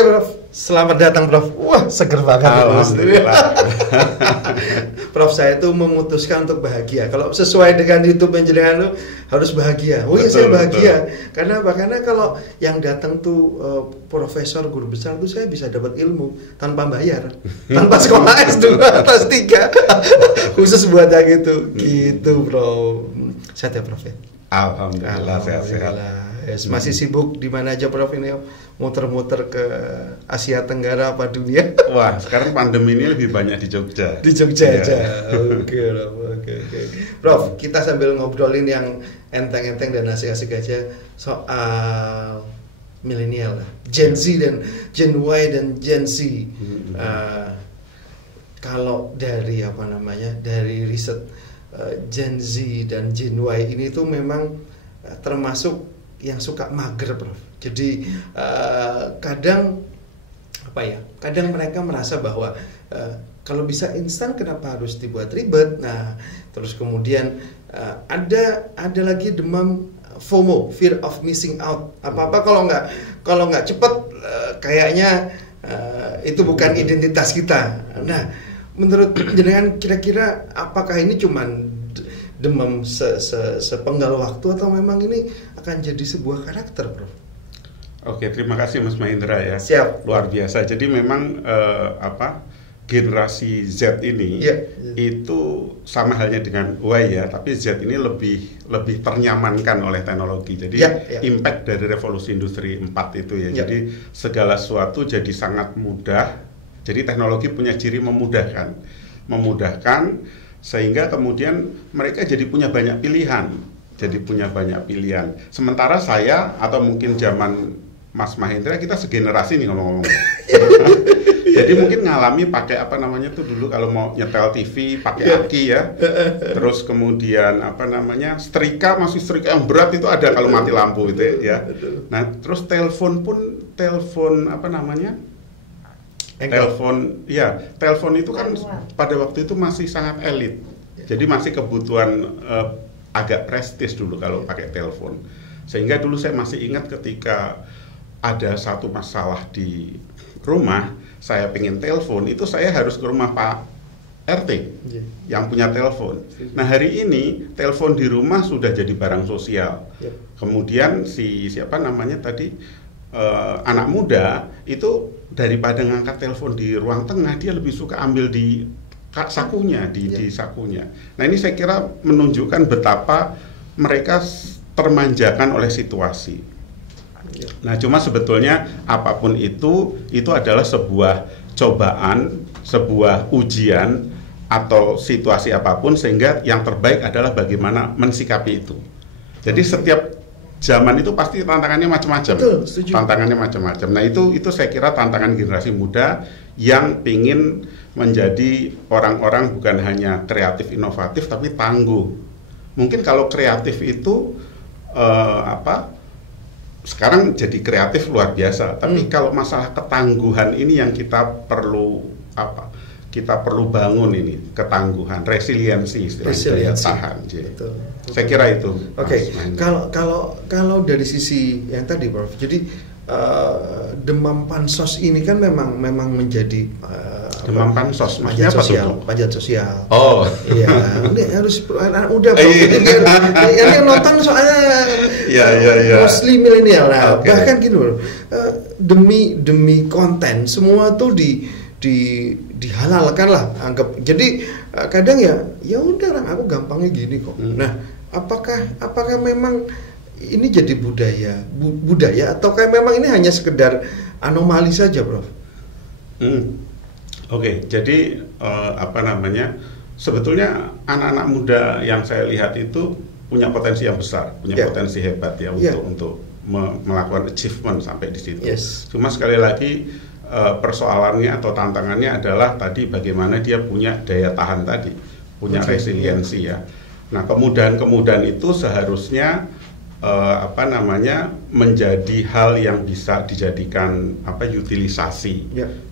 Oke Prof, selamat datang Prof. Wah seger banget. Alhamdulillah. Prof, saya tuh memutuskan untuk bahagia. Kalau sesuai dengan YouTube penjelasan lu harus bahagia. Oh iya, saya bahagia. Betul. Karena apa? Karena kalau yang datang tuh profesor, guru besar tuh saya bisa dapat ilmu tanpa bayar, tanpa sekolah S2 atau S3 khusus buat yang itu. Gitu Prof. Sehat ya Prof ya? Alhamdulillah sehat-sehat. Yes, masih sibuk di mana aja Prof ini, muter-muter ke Asia Tenggara apa dunia? Wah, sekarang pandemi ini lebih banyak di Jogja. Di Jogja aja. Oke. Prof, kita sambil ngobrolin yang enteng-enteng dan asik-asik aja soal milenial, Gen Z dan Gen Y dan Gen Z. Kalau dari dari riset Gen Z dan Gen Y ini tuh memang termasuk yang suka mager, Prof. Jadi kadang mereka merasa bahwa kalau bisa instan kenapa harus dibuat ribet. Nah, terus kemudian ada lagi demam FOMO, fear of missing out. Apa-apa kalau nggak cepet kayaknya itu bukan identitas kita. Nah, menurut jenengan kira-kira apakah ini cuman demam sepenggal waktu atau memang ini akan jadi sebuah karakter, Prof? Oke, terima kasih Mas Mahendra ya. Siap. Luar biasa. Jadi memang generasi Z ini itu sama halnya dengan Y ya, tapi Z ini lebih ternyamankan oleh teknologi. Jadi impact dari revolusi industri 4 itu ya. Jadi segala sesuatu jadi sangat mudah. Jadi teknologi punya ciri memudahkan sehingga kemudian mereka jadi punya banyak pilihan. Sementara saya atau mungkin zaman Mas Mahendra, kita segenerasi nih ngomong-ngomong. Jadi mungkin ngalami pakai dulu kalau mau nyetel TV pakai aki ya. Terus kemudian setrika yang berat itu ada kalau mati lampu gitu ya. Nah, terus telepon itu kan pada waktu itu masih sangat elit. Jadi masih kebutuhan agak prestis dulu kalau pakai telepon. Sehingga dulu saya masih ingat ketika ada satu masalah di rumah, saya pengen telepon, itu saya harus ke rumah Pak RT yang punya telepon. Nah, hari ini telepon di rumah sudah jadi barang sosial. Kemudian anak muda itu daripada ngangkat telepon di ruang tengah, dia lebih suka ambil di sakunya, di sakunya. Nah, ini saya kira menunjukkan betapa mereka termanjakan oleh situasi. Nah, cuma sebetulnya apapun itu adalah sebuah cobaan, sebuah ujian atau situasi apapun, sehingga yang terbaik adalah bagaimana mensikapi itu. Jadi setiap zaman itu pasti tantangannya macam-macam. Nah, itu saya kira tantangan generasi muda yang ingin menjadi orang-orang bukan hanya kreatif inovatif tapi tangguh. Mungkin kalau kreatif itu sekarang jadi kreatif luar biasa, tapi kalau masalah ketangguhan ini yang kita perlu bangun, ini ketangguhan, resiliensi tahan. Betul. Saya kira itu. Oke. Kalau dari sisi yang tadi, Prof. Jadi demam pansos ini kan memang menjadi demam pansos, maksudnya panjat sosial. Oh, iya. Ini harus anak muda, Prof. Ini yang nonton soalnya mostly milenial. Nah, bahkan gini, Prof. Demi konten semua tuh dihalalkan lah, anggap. Jadi kadang ya udah, aku gampangnya gini kok. Nah, apakah memang ini jadi budaya atau kayak memang ini hanya sekedar anomali saja, Prof? Oke, jadi sebetulnya anak-anak muda yang saya lihat itu punya potensi yang besar, punya potensi hebat ya untuk melakukan achievement sampai di situ. Cuma sekali lagi persoalannya atau tantangannya adalah tadi bagaimana dia punya daya tahan tadi, punya resiliensi ya. Nah, kemudahan itu seharusnya menjadi hal yang bisa dijadikan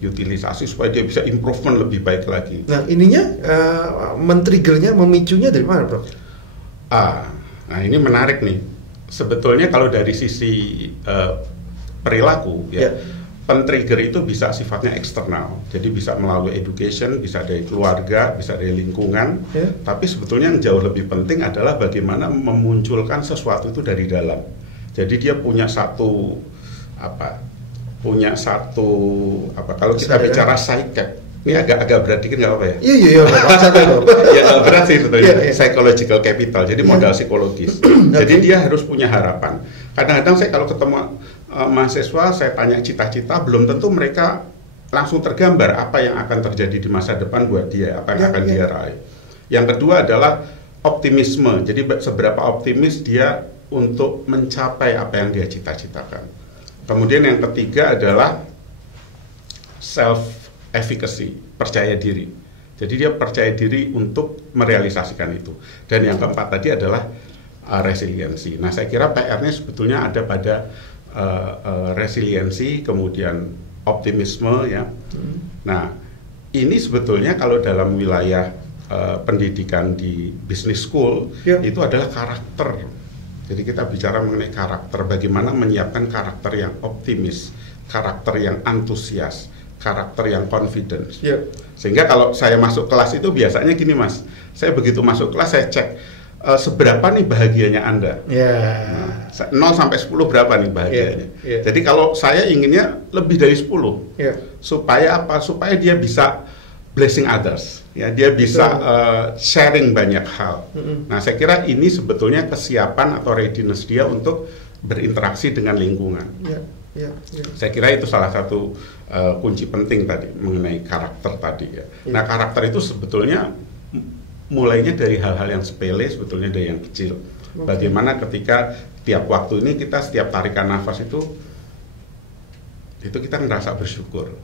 utilisasi supaya dia bisa improvement lebih baik lagi. Nah, ininya men-triggernya, memicunya dari mana, Prof? Nah ini menarik nih. Sebetulnya kalau dari sisi perilaku pen-trigger itu bisa sifatnya eksternal, jadi bisa melalui education, bisa dari keluarga, bisa dari lingkungan. Tapi sebetulnya yang jauh lebih penting adalah bagaimana memunculkan sesuatu itu dari dalam. Jadi dia punya satu kalau kita bicara psyche, ini agak berat dikit nggak apa ya? Iya, ya nggak berat sih sebetulnya. Psychological capital, jadi modal psikologis. Jadi dia harus punya harapan. Kadang-kadang saya kalau ketemu mahasiswa, saya tanya cita-cita, belum tentu mereka langsung tergambar apa yang akan terjadi di masa depan buat dia, apa yang akan dia raih. Yang kedua adalah optimisme. Jadi seberapa optimis dia untuk mencapai apa yang dia cita-citakan. Kemudian yang ketiga adalah self-efficacy, percaya diri. Jadi dia percaya diri untuk merealisasikan itu. Dan yang keempat tadi adalah resiliensi. Nah, saya kira PR-nya sebetulnya ada pada resiliensi, kemudian optimisme ya. Nah, ini sebetulnya kalau dalam wilayah pendidikan di business school itu adalah karakter. Jadi kita bicara mengenai karakter, bagaimana menyiapkan karakter yang optimis, karakter yang antusias, karakter yang confidence. Sehingga kalau saya masuk kelas itu biasanya gini Mas, saya begitu masuk kelas saya cek seberapa nih bahagianya Anda. 0 sampai 10 berapa nih bahagianya. Jadi kalau saya inginnya lebih dari 10. Supaya apa? Supaya dia bisa blessing others, ya dia bisa sharing banyak hal. Nah, saya kira ini sebetulnya kesiapan atau readiness dia untuk berinteraksi dengan lingkungan. Saya kira itu salah satu kunci penting tadi mengenai karakter tadi ya. Nah, karakter itu sebetulnya mulainya dari hal-hal yang sepele, sebetulnya dari yang kecil. Bagaimana ketika tiap waktu ini kita setiap tarikan nafas itu kita ngerasa bersyukur.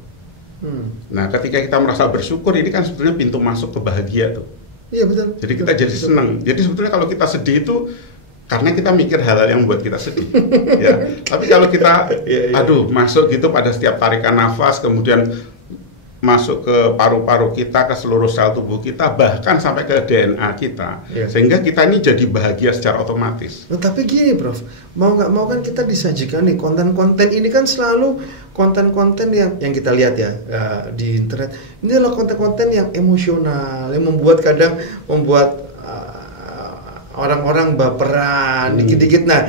Nah, ketika kita merasa bersyukur, ini kan sebetulnya pintu masuk ke bahagia tuh. Iya, betul. Jadi kita jadi senang. Jadi sebetulnya kalau kita sedih itu karena kita mikir hal-hal yang membuat kita sedih. Ya. Tapi kalau kita, masuk gitu pada setiap tarikan nafas, kemudian masuk ke paru-paru kita, ke seluruh sel tubuh kita, bahkan sampai ke DNA kita, sehingga kita ini jadi bahagia secara otomatis. Tapi gini Prof, mau nggak mau kan kita disajikan nih konten-konten ini kan selalu konten-konten yang kita lihat ya di internet. Ini adalah konten-konten yang emosional, yang kadang membuat orang-orang baperan dikit-dikit. Nah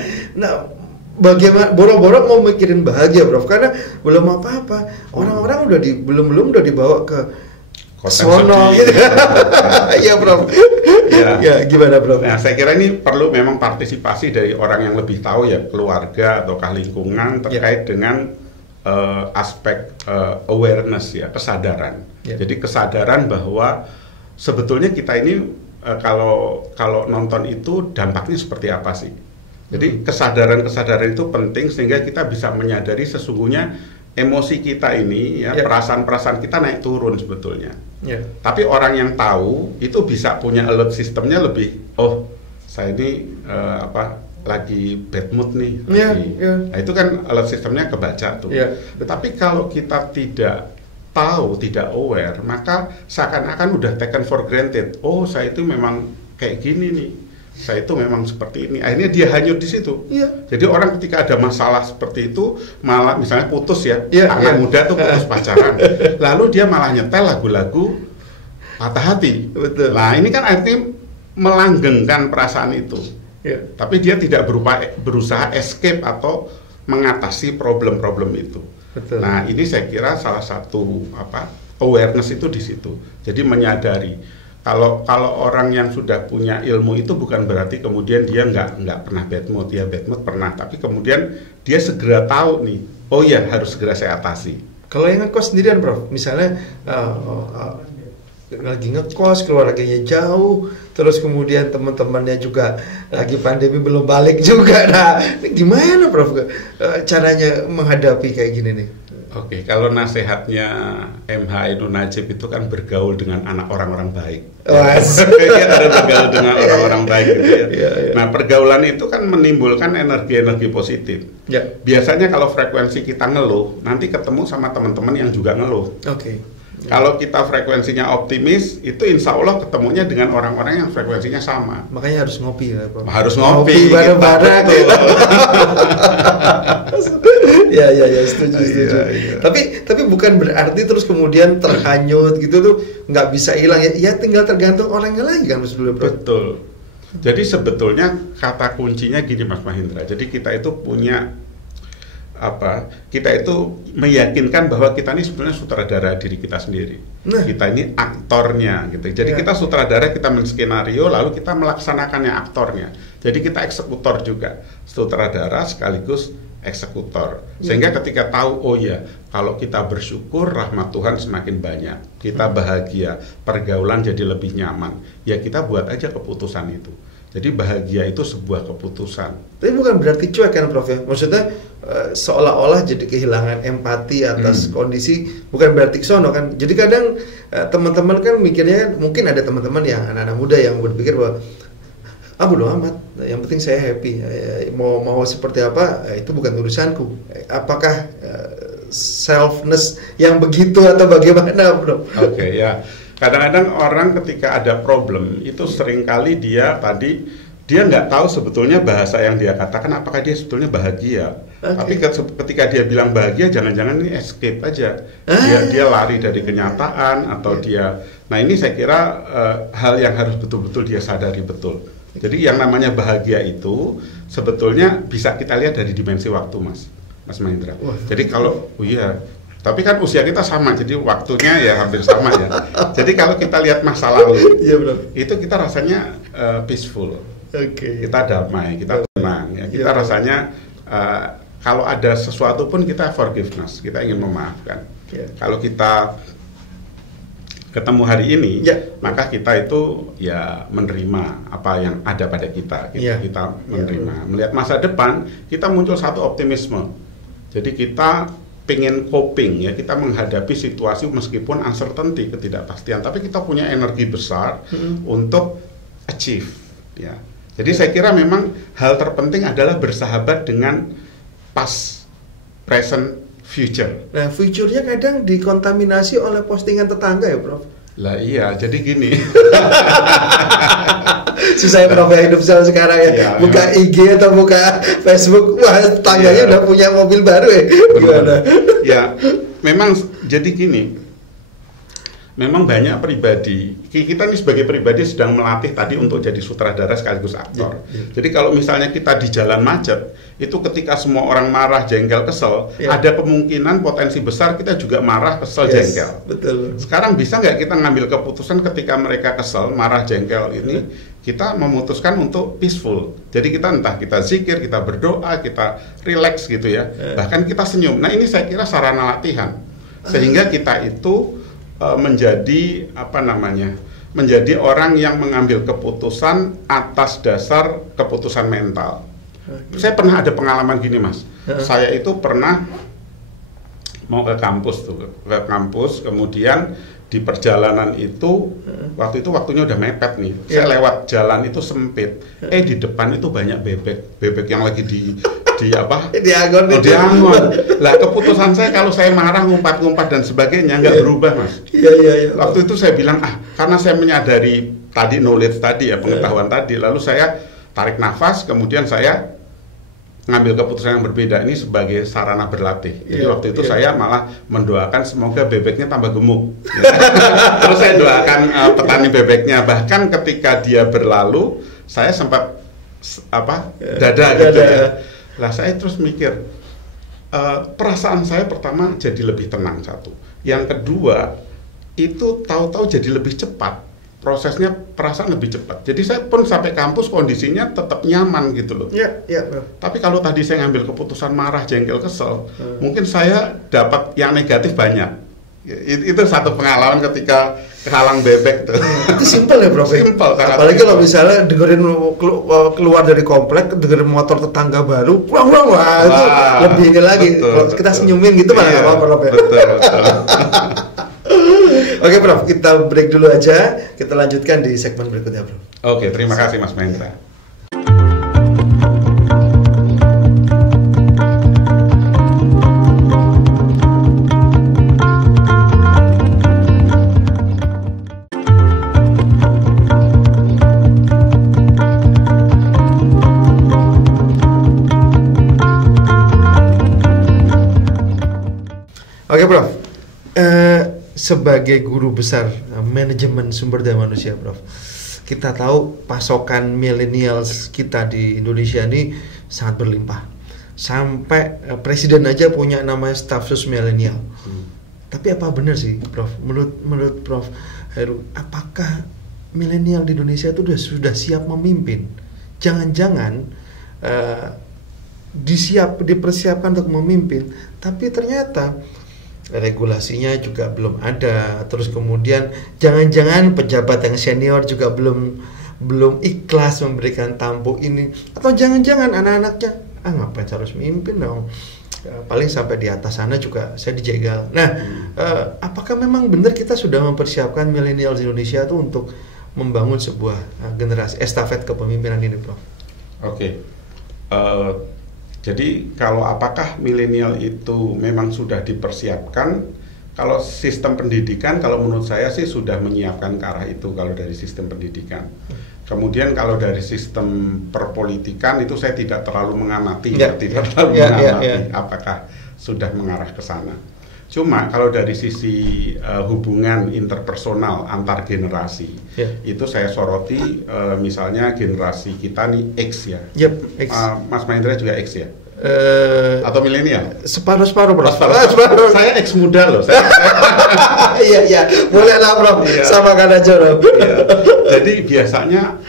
bagaimana boro-boro mau mikirin bahagia Prof, karena belum apa-apa orang-orang belum dibawa ke sono gitu. Iya Prof. Ya gimana Prof? Nah, saya kira ini perlu memang partisipasi dari orang yang lebih tahu ya, keluarga ataukah lingkungan terkait dengan aspek awareness ya, kesadaran. Jadi kesadaran bahwa sebetulnya kita ini kalau nonton itu dampaknya seperti apa sih? Jadi kesadaran itu penting sehingga kita bisa menyadari sesungguhnya emosi kita ini ya, perasaan-perasaan kita naik turun sebetulnya. Tapi orang yang tahu itu bisa punya alert sistemnya lebih, saya ini lagi bad mood nih. Nah, itu kan alert sistemnya kebaca tuh. Tapi kalau kita tidak tahu, tidak aware, maka seakan-akan udah taken for granted. Saya itu memang kayak gini nih. Saya itu memang seperti ini. Akhirnya dia hanyut di situ. Jadi orang ketika ada masalah seperti itu, malah misalnya putus ya, anak muda tuh putus pacaran, lalu dia malah nyetel lagu-lagu patah hati. Betul. Nah, ini kan artinya melanggengkan perasaan itu. Tapi dia tidak berusaha escape atau mengatasi problem-problem itu. Betul. Nah, ini saya kira salah satu awareness itu di situ. Jadi menyadari. Kalau orang yang sudah punya ilmu itu bukan berarti kemudian dia nggak pernah bad mood, ya bad mood pernah, tapi kemudian dia segera tahu nih, harus segera saya atasi. Kalau yang ngekos sendirian Prof, misalnya lagi ngekos, keluarganya jauh, terus kemudian teman-temannya juga lagi pandemi belum balik juga, nah gimana Prof caranya menghadapi kayak gini nih? Oke, kalau nasihatnya MH Ainun Najib itu kan bergaul dengan anak orang-orang baik. Dia ada bergaul dengan orang-orang baik gitu ya. Nah, pergaulan itu kan menimbulkan energi-energi positif. Biasanya kalau frekuensi kita ngeluh, nanti ketemu sama teman-teman yang juga ngeluh. Kalau kita frekuensinya optimis, itu insya Allah ketemunya dengan orang-orang yang frekuensinya sama. Makanya harus ngopi ya, Prof. Harus ngopi bareng-bareng. Ya, setuju. Iya. Tapi bukan berarti terus kemudian terhanyut gitu tuh nggak bisa hilang ya. Ya tinggal tergantung orangnya lagi kan, Mas Prof. Betul. Jadi sebetulnya kata kuncinya gini, Mas Mahendra. Jadi kita itu punya kita itu meyakinkan bahwa kita ini sebenarnya sutradara diri kita sendiri. Kita ini aktornya gitu. Jadi kita sutradara, kita menskenario, lalu kita melaksanakannya aktornya. Jadi kita eksekutor juga, sutradara sekaligus eksekutor. Sehingga ketika tahu, oh ya, kalau kita bersyukur rahmat Tuhan semakin banyak, kita bahagia, pergaulan jadi lebih nyaman, ya kita buat aja keputusan itu. Jadi bahagia itu sebuah keputusan. Tapi bukan berarti cuek kan, Prof ya? Maksudnya seolah-olah jadi kehilangan empati atas kondisi, bukan berarti kesono kan. Jadi kadang teman-teman kan mikirnya, mungkin ada teman-teman yang anak-anak muda yang berpikir bahwa bodo amat, yang penting saya happy. Mau seperti apa itu bukan urusanku. Apakah selfness yang begitu atau bagaimana, Bro? Oke, ya. Kadang-kadang orang ketika ada problem itu seringkali dia nggak tahu sebetulnya bahasa yang dia katakan apakah dia sebetulnya bahagia. Tapi ketika dia bilang bahagia, jangan-jangan ini escape aja. Dia lari dari kenyataan atau dia. Nah ini saya kira hal yang harus betul-betul dia sadari betul. Jadi yang namanya bahagia itu sebetulnya bisa kita lihat dari dimensi waktu, Mas Mahendra. Jadi kalau tapi kan usia kita sama, jadi waktunya ya hampir sama ya. Jadi kalau kita lihat masa lalu, itu kita rasanya peaceful, kita damai, kita tenang, ya. Kita rasanya kalau ada sesuatu pun kita forgiveness, kita ingin memaafkan. Kalau kita ketemu hari ini, maka kita itu ya menerima apa yang ada pada kita. Kita menerima, melihat masa depan, kita muncul satu optimisme. Jadi kita pengen coping ya, kita menghadapi situasi meskipun uncertainty, ketidakpastian, tapi kita punya energi besar untuk achieve ya. Jadi saya kira memang hal terpenting adalah bersahabat dengan past, present, future. Nah, future-nya kadang dikontaminasi oleh postingan tetangga ya, Prof. Lah iya, jadi gini. Susah Prof ya hidup sekarang ya. Buka IG atau buka Facebook, wah tetangganya udah punya mobil baru ya. Gimana? Ya, memang jadi gini. Memang banyak pribadi, kita ini sebagai pribadi sedang melatih tadi untuk jadi sutradara sekaligus aktor. Jadi kalau misalnya kita di jalan macet, itu ketika semua orang marah, jengkel, kesel, ada kemungkinan potensi besar kita juga marah, kesel, jengkel. Betul. Sekarang bisa nggak kita ngambil keputusan ketika mereka kesel, marah, jengkel ini, kita memutuskan untuk peaceful. Jadi kita entah kita zikir, kita berdoa, kita relax gitu ya. Bahkan kita senyum. Nah ini saya kira sarana latihan. Sehingga kita itu menjadi menjadi orang yang mengambil keputusan atas dasar keputusan mental. Saya pernah ada pengalaman gini, Mas. Saya itu pernah mau ke kampus, kemudian di perjalanan itu waktu itu waktunya udah mepet nih. Saya lewat jalan itu sempit. Di depan itu banyak bebek yang lagi dianggon. Lah keputusan saya kalau saya marah, ngumpat-ngumpat dan sebagainya nggak berubah, Mas. Waktu itu saya bilang karena saya menyadari tadi knowledge tadi ya, pengetahuan tadi, lalu saya tarik nafas, kemudian saya ngambil keputusan yang berbeda. Ini sebagai sarana berlatih. Jadi waktu itu saya malah mendoakan semoga bebeknya tambah gemuk. Terus saya doakan petani bebeknya. Bahkan ketika dia berlalu, saya sempat dada gitu ya. Lah saya terus mikir, perasaan saya pertama jadi lebih tenang satu. Yang kedua, itu tahu-tahu jadi lebih cepat. Prosesnya perasaan lebih cepat. Jadi saya pun sampai kampus kondisinya tetap nyaman gitu loh. Tapi kalau tadi saya ngambil keputusan marah, jengkel, kesel, mungkin saya dapat yang negatif banyak. Itu satu pengalaman ketika kehalang bebek tuh. Itu simpel ya, Prof. Simpel. Apalagi kalau misalnya dengerin keluar dari komplek, dengerin motor tetangga baru, pulang, itu lebih ini lagi. Kalau kita senyumin gitu malah nggak apa-apa, Prof. Betul. Oke, Prof, kita break dulu aja. Kita lanjutkan di segmen berikutnya, Prof. Oke, terima kasih Mas Mahendra. sebagai guru besar manajemen sumber daya manusia, Prof. Kita tahu pasokan millennials kita di Indonesia ini sangat berlimpah. Sampai presiden aja punya namanya staf sus millennial. Tapi apa benar sih, Prof? Menurut Prof Heru, apakah milenial di Indonesia itu sudah siap memimpin? Jangan-jangan dipersiapkan untuk memimpin, tapi ternyata regulasinya juga belum ada. Terus kemudian jangan-jangan pejabat yang senior juga belum ikhlas memberikan tampuk ini, atau jangan-jangan anak-anaknya ngapain harus memimpin dong, paling sampai di atas sana juga saya dijegal. Nah, apakah memang benar kita sudah mempersiapkan milenial di Indonesia itu untuk membangun sebuah generasi estafet kepemimpinan ini, Prof? Oke. Jadi kalau apakah milenial itu memang sudah dipersiapkan? Kalau sistem pendidikan, kalau menurut saya sih sudah menyiapkan ke arah itu kalau dari sistem pendidikan. Kemudian kalau dari sistem perpolitikan itu saya tidak terlalu mengamati, apakah sudah mengarah ke sana. Cuma kalau dari sisi hubungan interpersonal antar generasi, itu saya soroti misalnya generasi kita nih X ya. X. Mas Mahendra juga X ya? Atau milenial? Separuh, Bro. Saya X muda loh. Iya, boleh lah, Bro. Samakan aja, Bro. Jadi biasanya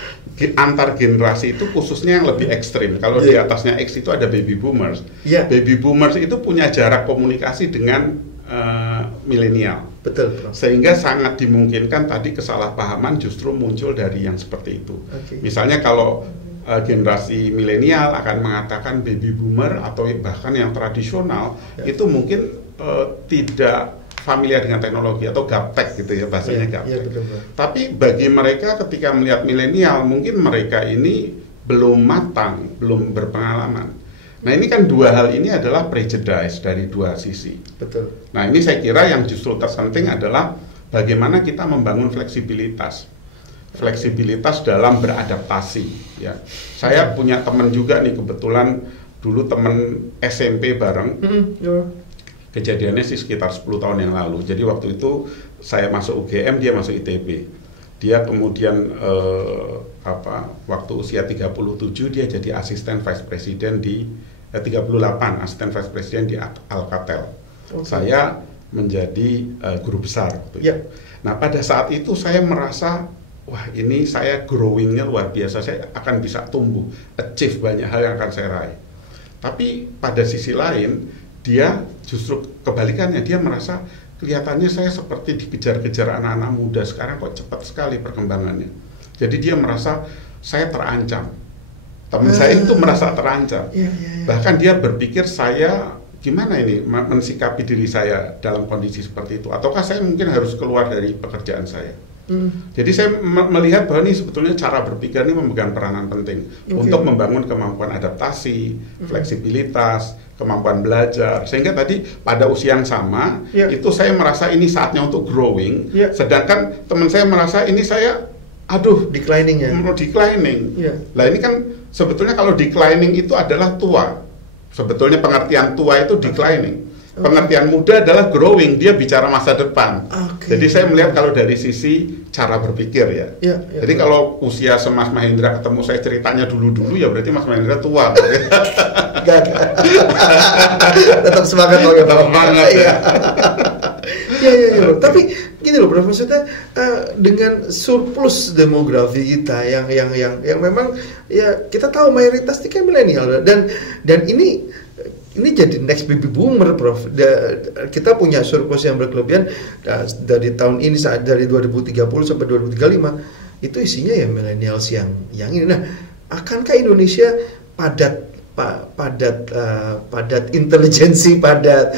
antar generasi itu khususnya yang lebih ekstrim. Kalau di atasnya X itu ada baby boomers. Baby boomers itu punya jarak komunikasi dengan milenial. Betul, Bro. Sehingga sangat dimungkinkan tadi kesalahpahaman justru muncul dari yang seperti itu. Misalnya kalau generasi milenial akan mengatakan baby boomer atau bahkan yang tradisional itu mungkin tidak familiar dengan teknologi atau gaptek gitu ya, bahasanya gaptek. Tapi bagi mereka ketika melihat milenial, mungkin mereka ini belum matang, belum berpengalaman. Nah ini kan dua hal ini adalah prejudice dari dua sisi. Betul. Nah ini saya kira yang justru terpenting adalah bagaimana kita membangun fleksibilitas dalam beradaptasi. Ya, saya punya teman juga nih kebetulan dulu teman SMP bareng. Kejadiannya sih sekitar 10 tahun yang lalu. Jadi waktu itu saya masuk UGM, dia masuk ITB. Dia kemudian waktu usia 37 dia jadi asisten vice president di 38 asisten vice president di Alcatel. Saya menjadi guru besar waktu itu. Nah, pada saat itu saya merasa wah ini saya growing-nya luar biasa, saya akan bisa tumbuh, achieve banyak hal yang akan saya raih. Tapi pada sisi lain dia justru kebalikannya, dia merasa kelihatannya saya seperti dikejar-kejar anak-anak muda sekarang kok cepat sekali perkembangannya. Jadi dia merasa saya terancam. Teman saya itu merasa terancam. Bahkan dia berpikir saya gimana ini mensikapi diri saya dalam kondisi seperti itu. Ataukah saya mungkin harus keluar dari pekerjaan saya. Jadi saya melihat bahwa ini sebetulnya cara berpikir ini memegang peranan penting untuk membangun kemampuan adaptasi, fleksibilitas, kemampuan belajar. Sehingga tadi pada usia yang sama itu saya merasa ini saatnya untuk growing. Sedangkan teman saya merasa ini saya declining ya. Lah ini kan sebetulnya kalau declining itu adalah tua. Sebetulnya pengertian tua itu declining. Pengertian muda adalah growing, dia bicara masa depan. Jadi saya melihat kalau dari sisi cara berpikir ya. Jadi kalau usia Mas Mahendra ketemu saya ceritanya dulu-dulu ya berarti Mas Mahendra tua. Tetap semangat loh ya, semangat ya. Tapi gini loh, Prof, maksudnya dengan surplus demografi kita yang memang ya kita tahu mayoritas itu kan milenial dan ini jadi next baby boomer, Prof. Kita punya surplus yang berkelebihan dari tahun ini dari 2030 sampai 2035 itu isinya ya millennials yang ini. Nah, akankah Indonesia padat intelijensi, padat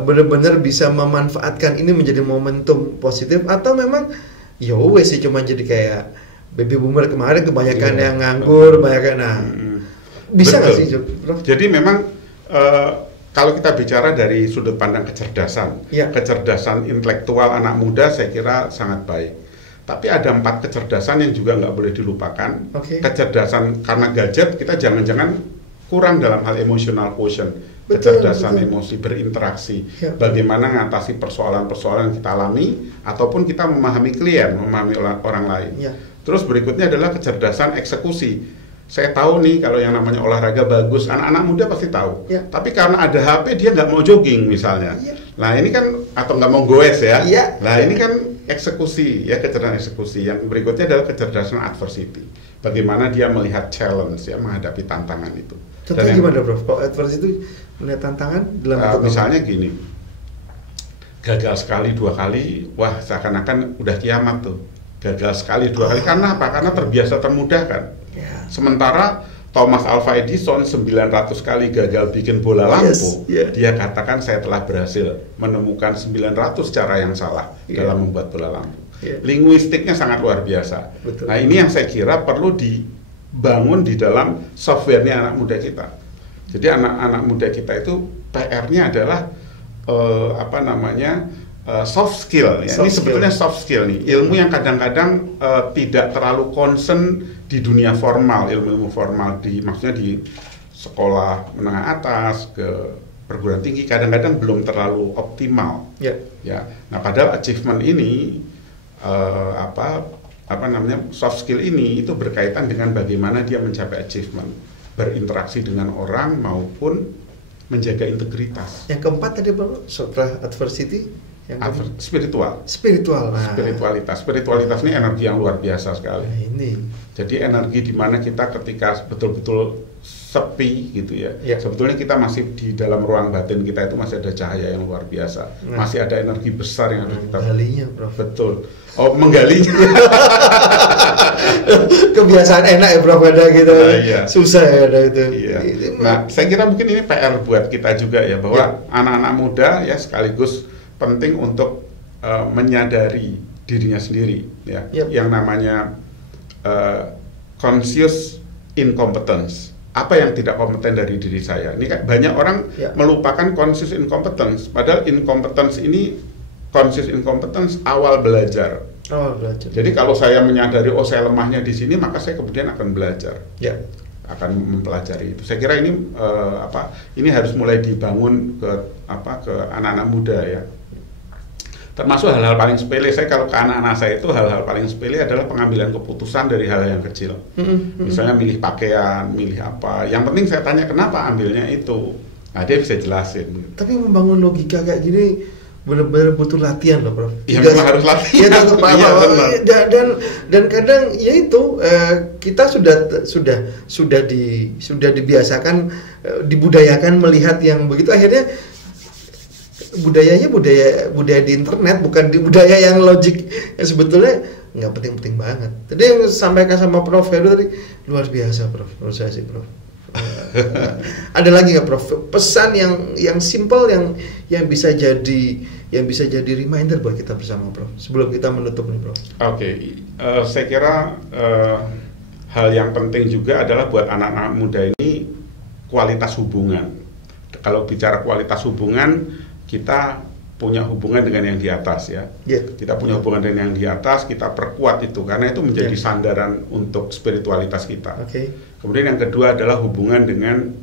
benar-benar bisa memanfaatkan ini menjadi momentum positif, atau memang ya wes sih cuma jadi kayak baby boomer kemarin kebanyakan yang nganggur, bisa nggak sih, Prof? Jadi memang kalau kita bicara dari sudut pandang kecerdasan, kecerdasan intelektual anak muda saya kira sangat baik. Tapi ada 4 kecerdasan yang juga nggak boleh dilupakan. Kecerdasan karena gadget, kita jangan-jangan kurang dalam hal emotional quotient. kecerdasan emosi, berinteraksi, Ya. bagaimana mengatasi persoalan-persoalan yang kita alami, ataupun kita memahami klien, memahami orang lain. Ya. Terus berikutnya adalah kecerdasan eksekusi. Saya tahu nih kalau yang namanya olahraga bagus, anak-anak muda pasti tahu. Ya. Tapi karena ada HP dia nggak mau jogging misalnya. Ya. Nah ini kan, atau nggak mau goes ya. Ya. Nah ini kan eksekusi ya, kecerdasan eksekusi. Yang berikutnya adalah kecerdasan adversity. Bagaimana dia melihat challenge ya, menghadapi tantangan itu. Contohnya gimana, Prof? Kalau adverse itu melihat tantangan dalam bentuk misalnya gini, gagal sekali 2 kali, wah seakan-akan udah kiamat tuh. Gagal sekali 2 kali, karena apa? Karena terbiasa termudahkan. Ya. Sementara Thomas Alva Edison 900 kali gagal bikin bola lampu, dia katakan saya telah berhasil menemukan 900 cara yang salah dalam membuat bola lampu. Linguistiknya sangat luar biasa. Betul. Nah ini yang saya kira perlu dibangun di dalam softwarenya anak muda kita. Jadi anak-anak muda kita itu PR-nya adalah soft skill. Ya. Ini sebetulnya soft skill nih, ilmu yang kadang-kadang tidak terlalu concern di dunia formal, ilmu-ilmu formal maksudnya di sekolah menengah atas ke perguruan tinggi kadang-kadang belum terlalu optimal. Ya. Nah padahal achievement ini soft skill ini itu berkaitan dengan bagaimana dia mencapai achievement, berinteraksi dengan orang maupun menjaga integritas. Yang keempat tadi Bapak, setelah adversity, spiritual. Nah. Spiritualitas ini energi yang luar biasa sekali. Nah, ini. Jadi energi di mana kita ketika betul-betul sepi gitu ya. Sebetulnya kita masih di dalam ruang batin kita itu masih ada cahaya yang luar biasa. Masih ada energi besar yang harus kita menggalinya, Prof. Betul. Oh, menggalinya. Kebiasaan enak ya, Prof, ada gitu. Nah, iya. Susah ya ada itu. Iya. Nah, saya kira mungkin ini PR buat kita juga ya, bahwa anak-anak muda ya sekaligus penting untuk menyadari dirinya sendiri ya. Yang namanya conscious incompetence. Apa yang tidak kompeten dari diri saya? Ini kan banyak orang melupakan conscious incompetence. Padahal conscious incompetence awal belajar. Jadi kalau saya menyadari saya lemahnya di sini, maka saya kemudian akan belajar. Akan mempelajari itu. Saya kira ini ini harus mulai dibangun ke anak-anak muda ya. Termasuk hal-hal paling sepele. Saya kalau ke anak-anak saya itu hal-hal paling sepele adalah pengambilan keputusan dari hal yang kecil. Misalnya milih pakaian, milih apa. Yang penting saya tanya kenapa ambilnya itu. Nah, dia bisa jelasin. Tapi membangun logika kayak gini benar-benar butuh latihan loh, Prof. Ya memang harus latihan. Dan kadang ya itu kita sudah dibiasakan, dibudayakan melihat yang begitu, akhirnya budayanya budaya di internet, bukan di budaya yang logik yang sebetulnya nggak penting-penting banget. Tadi yang disampaikan sama Prof Heru tadi luar biasa, Prof. Menurut saya sih, Prof. Ada lagi nggak, Prof, pesan yang simple yang bisa jadi reminder buat kita bersama, Prof, sebelum kita menutup nih, Prof? Saya kira hal yang penting juga adalah buat anak-anak muda ini kualitas hubungan. Kalau bicara kualitas hubungan, kita punya hubungan dengan yang di atas ya. Kita punya hubungan dengan yang di atas, kita perkuat itu karena itu menjadi sandaran untuk spiritualitas kita. Kemudian yang kedua adalah hubungan dengan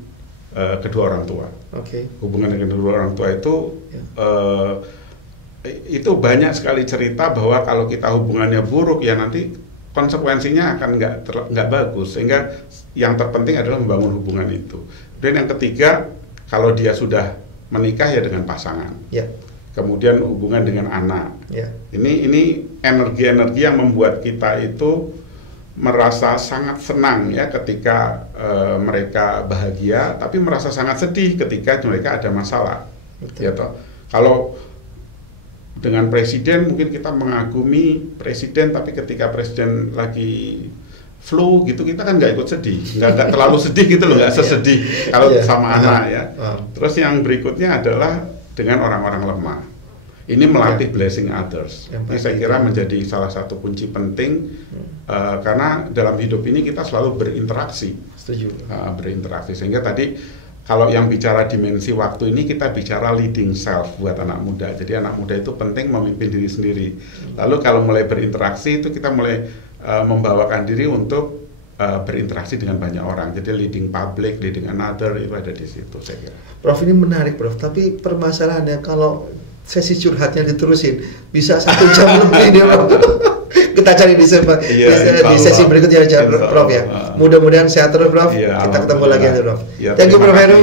kedua orang tua. Hubungan dengan kedua orang tua itu banyak sekali cerita bahwa kalau kita hubungannya buruk ya nanti konsekuensinya akan nggak bagus. Sehingga yang terpenting adalah membangun hubungan itu. Dan yang ketiga, kalau dia sudah menikah ya dengan pasangan. Kemudian hubungan dengan anak. Ini energi-energi yang membuat kita itu merasa sangat senang ya ketika mereka bahagia, tapi merasa sangat sedih ketika mereka ada masalah. Ya toh. Kalau dengan presiden mungkin kita mengagumi presiden, tapi ketika presiden lagi flu gitu kita kan nggak ikut sedih, nggak terlalu sedih gitu loh, nggak sesedih kalau sama anak ya. Terus yang berikutnya adalah dengan orang-orang lemah. Ini melatih blessing others. Ini saya kira menjadi salah satu kunci penting karena dalam hidup ini kita selalu berinteraksi. Berinteraksi sehingga tadi kalau yang bicara dimensi waktu ini kita bicara leading self buat anak muda. Jadi anak muda itu penting memimpin diri sendiri. Lalu kalau mulai berinteraksi itu kita mulai membawakan diri untuk berinteraksi dengan banyak orang. Jadi leading public, leading another itu ada di situ saya kira. Prof, ini menarik Prof, tapi permasalahannya kalau sesi curhatnya diterusin bisa 1 jam lebih nih Prof. Kita cari di sesi berikutnya aja Prof ya. Mudah-mudahan sehat terus Prof. Kita ketemu lagi Prof. Thank you Prof Heru.